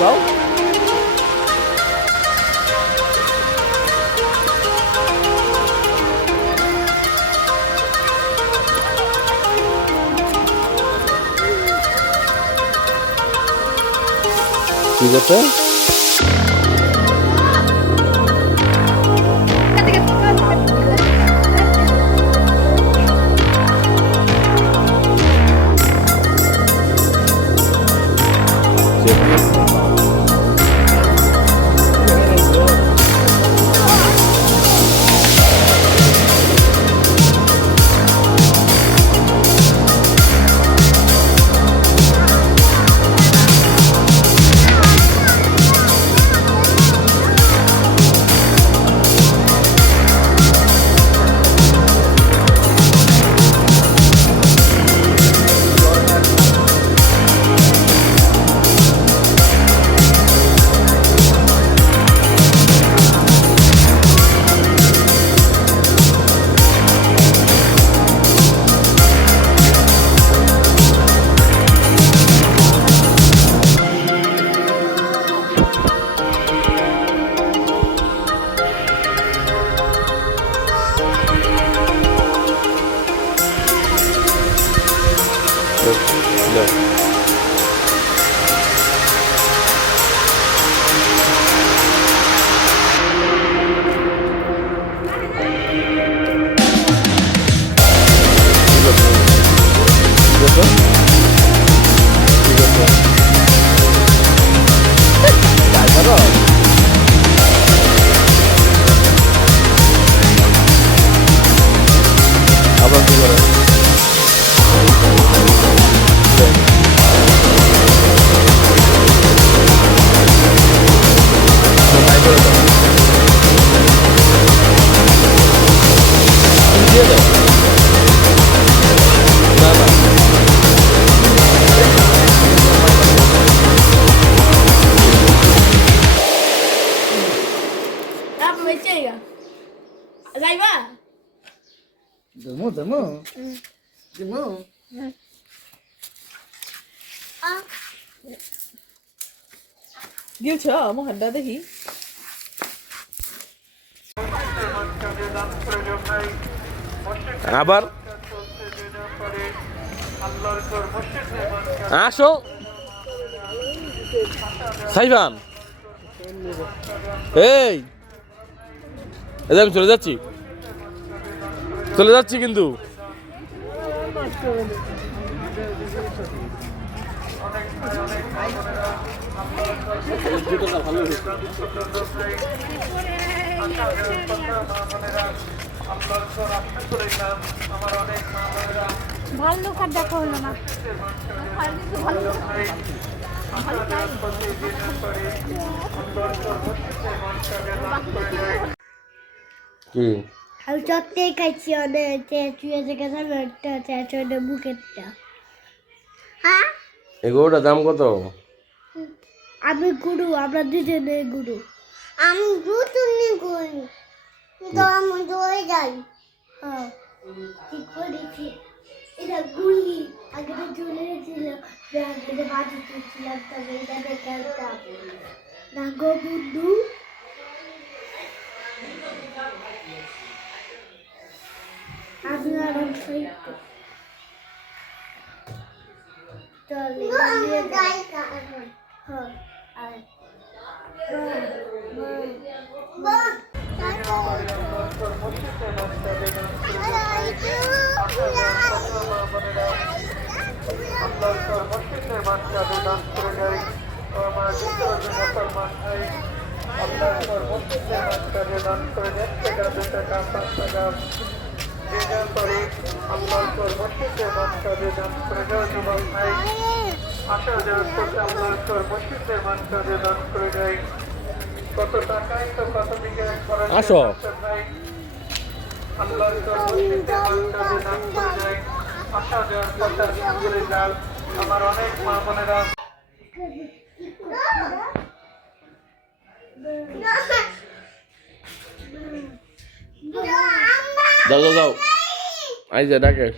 যাও ঠিক আছে গিয়েছ আমার হাড্ডা দেখি আবার আসো সাইবান এই আমি চলে যাচ্ছি কিন্তু ভালো কাজ দেখা হলো না কি আমি চটতেই খাইছি অনেক চুয়ে যে গেছে মুখেরটা হ্যাঁ এগুলোটার দাম কত? আমি গুরু, আমরা দুজনে গুরু। আমি গুরু, তুমি গুরু, তো আমি দৌড়ে যাই। হ্যাঁ ঠিক করেছি। এটা গুলি আগে তো চলে ছিল, ব্যাগে বাজি তুলছিলাম, তবে এটা খেলতাম না গো বন্ধু। আমি আরাম খাইতো চলে হ্যাঁ কত টাকাই তো কত দিকে খরচ আসো। করছে ভাই। আল্লাহর তো মসজিদে মানকাজে দান করে যায়। আসা যাওয়ার পথে আলহামদুলিল্লাহ আমার অনেক মা বোনেরা যাও যাও যাও, আই যা ডাকে।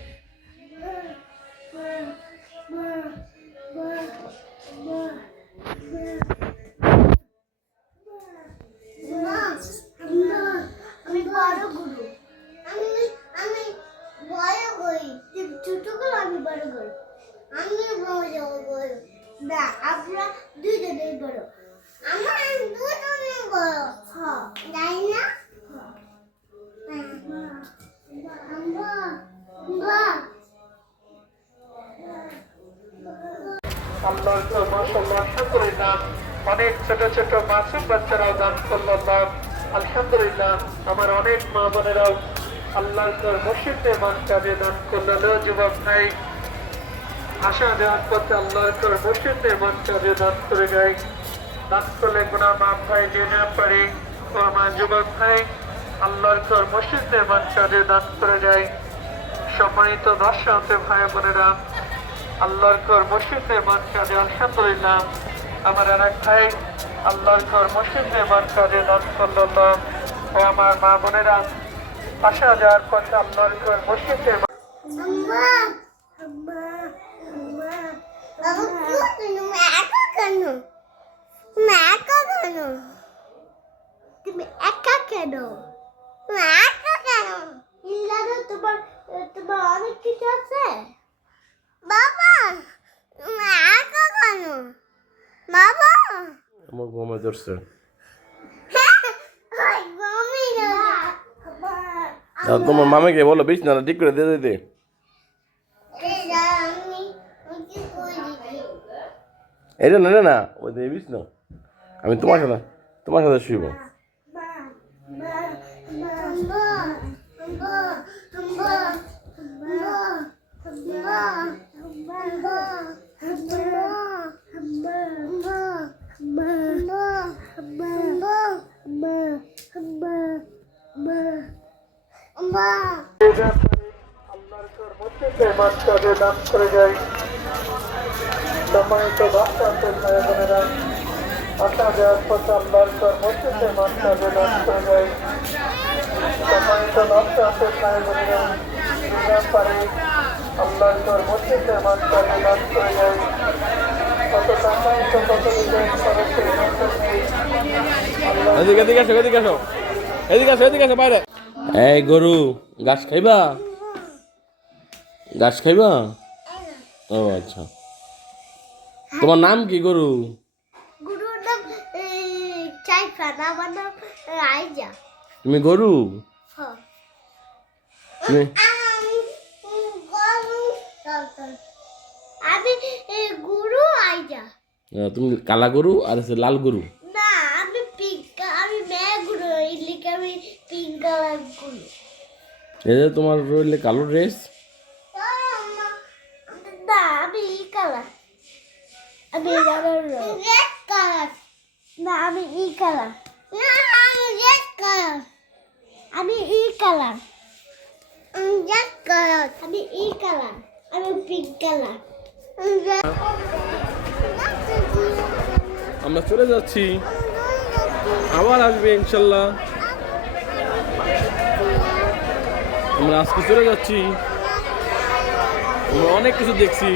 আমি বড় গুরু। আমি আমি বড় করি, ছোট গুলো আমি বড় করি। আমি বড় করি না, আমরা দুজনেই বড়। আমার দুজনেই বড়। হ্যাঁ, তাই না? আল্লাহর তো মাশাআল্লাহ শুকরিয়া অনেক ছোট ছোট মাসুম বাচ্চারাও দান করলো দান। আলহামদুলিল্লাহ আমার অনেক মা বোনেরাও আল্লাহর তো মসজিদে মানকাজে দান করলো। যুবক ভাই আসা যাওয়ার পথে আল্লাহর তো মসজিদে মানকাজে দান করে যায়। দান করলে গুনাহ মাফ হয় যে না পারে। ও আমার যুবক ভাই আল্লাহর তো মসজিদে মানকাজে দান করে যায়। সম্মানিত দর্শক ভাই বোনেরা আল্লাহর ঘর মসজিদে মানকাজে আলহামদুলিল্লাহ আমার এক ভাই আল্লাহর ঘর মসজিদে মানকাজে দান করলো। ও আমার মা বোনেরা আসা যাওয়ার পথে আল্লাহর ঘর মসজিদে আম্মা আম্মা আম্মা বাবা তুমি একা কেন? তুমি একা কেন? তুমি একা কেন? তুমি একা কেন? ইল্লানো তোমার তোমার অনেক কিছু আছে। বাবা তুমি একা কেন? বাবা আমার ঘুমে ধরছে। ওই গমি না। আর তোমার মামাকে বলো বিছনাটা ঠিক করে দিয়ে দিতে। আমি কই দিবি? এটা না না না, ওই দিয়ে বিছনা আমি তোমার সাথে শুইব। আল্লাহর ঘর মসজিদে মানকাজে দান করে যায়। সম্মানিত দর্শক ভাই বোনেরা আসা যাওয়ার পথে আল্লাহর ঘর মসজিদে মানকাজে দান করে যায়। সম্মানিত দর্শক ভাই বোনেরা পারে আল্লাহর ঘর মসজিদে মানকাজে দান করে যায়। কত টাকাই তো কত দিকে খরচ করছে। এদিকে এদিকে আসো, এদিকে আসো, এদিকে আসো, এদিকে আসো বাইরে। এই গরু ঘাস খাইবা? ঘাস খাইবা? ও আচ্ছা, তোমার নাম কি গরু? গুরুর নাম চাইফান, আমার নাম আইজা। তুমি গরু? হ্যাঁ। তুমি আমি গুরু আইজা। তুমি কালা গরু আর হচ্ছে লাল গরু। না আমি পিঙ্ক, আমি মেয়ে গুরু, ইলিকে আমি পিঙ্ক কালার গুরু। এই যে তোমার রইলে কালো ড্রেস। না আমি ই কালার, আমি রেড কালার। না আমি ই কালার। না আমি রেড কালার। আমি ই কালার। আমি রেড কালার। আমি ই কালার। আমি পিঙ্ক কালার। আমরা চলে যাচ্ছি, আবার আসবে ইনশাল্লাহ। আমরা আজকে চলে যাচ্ছি, আমরা অনেক কিছু দেখছি,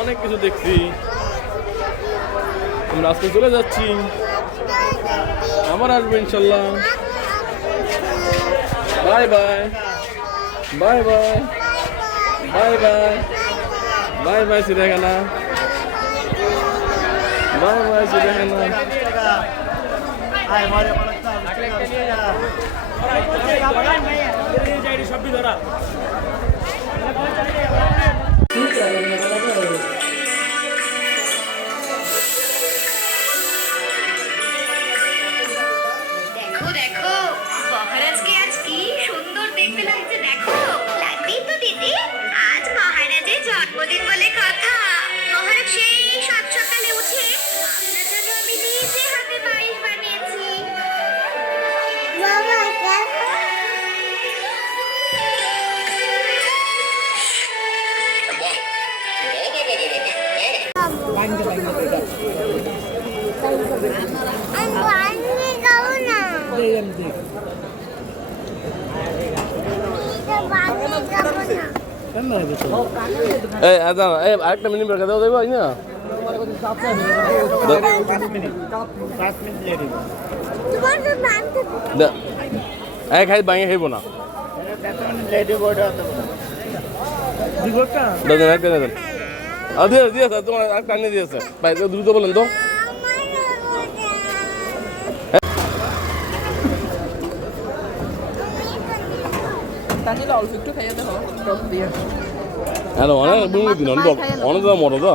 অনেক কিছু দেখছি। আমরা আজকে চলে যাচ্ছি, আবার আসবো ইনশাল্লাহ। Bye bye, bye bye, bye bye, bye bye Sirakhana, bye bye Sirakhana. দেখো দেখো মহারাজকে আজ কি সুন্দর দেখতে লাগছে। দেখো লাগবেই তো দিদি, আজ মহারাজের জন্মদিন বলে কথা। মহারাজ সেই সাত সকালে উঠে আমরা যেন আমি যাবো না এই আদা এই আরেকটা মিনিট রেখে দাও দেবো না এই খাই ভাঙে খাইব না দাদা একটা দেন দিয়েছে তোমার একটা আনিয়ে দিয়েছে ভাই দ্রুত বলেন তো তাহলে অল্প একটু খাইয়ে দেখো টক দিয়ে হ্যালো অনেক বুঝলি দিন অনেক মরো তো